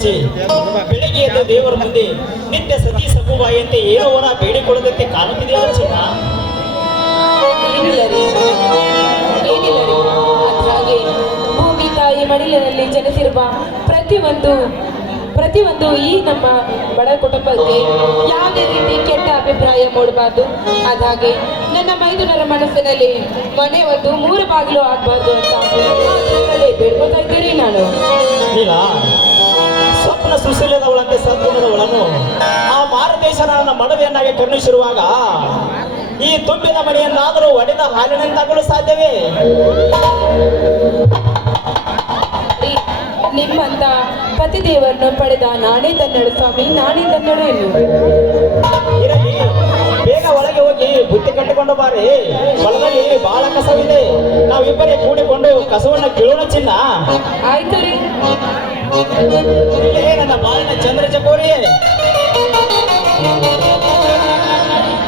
ತೀರಿಸಿ ಬೆಳಗ್ಗೆ ಎದ್ದ ದೇವರ ಮುಂದೆ ನಿತ್ಯ ಸತಿ ಸಗುಬಾಯಿಯಂತೆ ಏನೋ ವರ ಬೇಡಿಕೊಳ್ಳದಂತೆ ಕಾಣುತ್ತಿದೆಯಲ್ಲ ಚಿನ್ನ ಏನಿಲ್ಲ ರೀ ಏನಿಲ್ಲ ರೀ ಅದ್ಹಾಗೆ ಭೂಮಿ ತಾಯಿ ಮಡಿಲಿನಲ್ಲಿ ಜನಿಸಿರುವ ಪ್ರತಿಯೊಂದು ಪ್ರತಿಯೊಂದು ಈ ನಮ್ಮ ಬಡ ಕುಟುಂಬಕ್ಕೆ ಯಾವುದೇ ರೀತಿ ಕೆಟ್ಟ ಅಭಿಪ್ರಾಯ ಮೂಡಬಾರ್ದು. ಅದಾಗೆ ನನ್ನ ಮೈದುನರ ಮನಸ್ಸಿನಲ್ಲಿ ಮನೆ ಒಂದು ಮೂರು ಬಾಗಿಲು ಆಗಬಾರ್ದು ಅಂತ ಬೇಡ್ಕೊತಾ ಇದ್ದೀರಿ ನಾನು. ನನ್ನ ಮಡವೆಯನ್ನಾಗಿ ಕರುಣಿಸಿರುವಾಗ ಈ ತುಂಬಿದ ಮನೆಯನ್ನಾದರೂ ಒಡೆದ ಹಾಲಿನಿಂದಾಗಲು ಸಾಧ್ಯವೇ? ನಿಮ್ಮಂತ ಪತಿದೇವರನ್ನು ಪಡೆದ ನಾನೇ ತನ್ನಳು ಸ್ವಾಮಿ ನಾನೇ ಎನ್ನು ಇರಲಿ ಬೇಗ ಒಳಗೆ ಹೋಗಿ ಬುತ್ತಿ ಕಟ್ಟಿಕೊಂಡು ಬಾರಿ. ಹೊಲದಲ್ಲಿ ಬಹಳ ಕಸವಿದೆ. ನಾವಿಬ್ಬರೇ ಕೂಡಿಕೊಂಡು ಕಸವನ್ನ ಕೀಳೋಣ ಚಿನ್ನ. ಆಯ್ತು ರೀ. ನನ್ನ ಬಾಳಿನ ಚಂದ್ರ ಚಕೋರಿ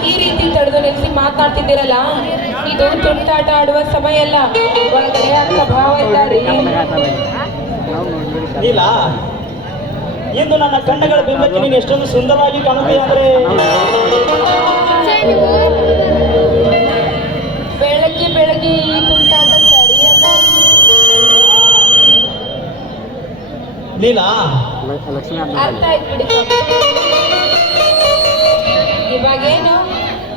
ಈ ರೀತಿ ತಡೆದು ನಿಲ್ಲಿಸಿ ಮಾತನಾಡ್ತಿದ್ದೀರಲ್ಲ ಇದು ತುಂಟಾಟ ಆಡುವ ಸಮಯ ಅಲ್ಲ. ಒಳಗಡೆ ಅಕ್ಕ ಭಾವ ಇದ್ದಾರೆ ಇಲ್ಲ ಇಂದು ನನ್ನ ಕಣ್ಣುಗಳ ಬಿಂಬಕ್ಕೆ ನೀನು ಎಷ್ಟೊಂದು ಸುಂದರವಾಗಿ ಕಾಣುತ್ತೆ ಅಂದ್ರೆ? ಬೆಳಗ್ಗೆ ಬೆಳಗ್ಗೆ ಈ ತುಂಟಾಟ ಲೀಲಾ ಅರ್ಥ ಆಯ್ತು ಬಿಡಿ. ಇವಾಗೇನು?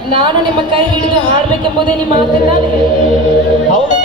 ನಾನು ನಿಮ್ಮ ಕೈ ಹಿಡಿದು ಹಾಡ್ಬೇಕೆಂಬುದೇ ನಿಮ್ಮ ಆಸೆ ಹೌದು.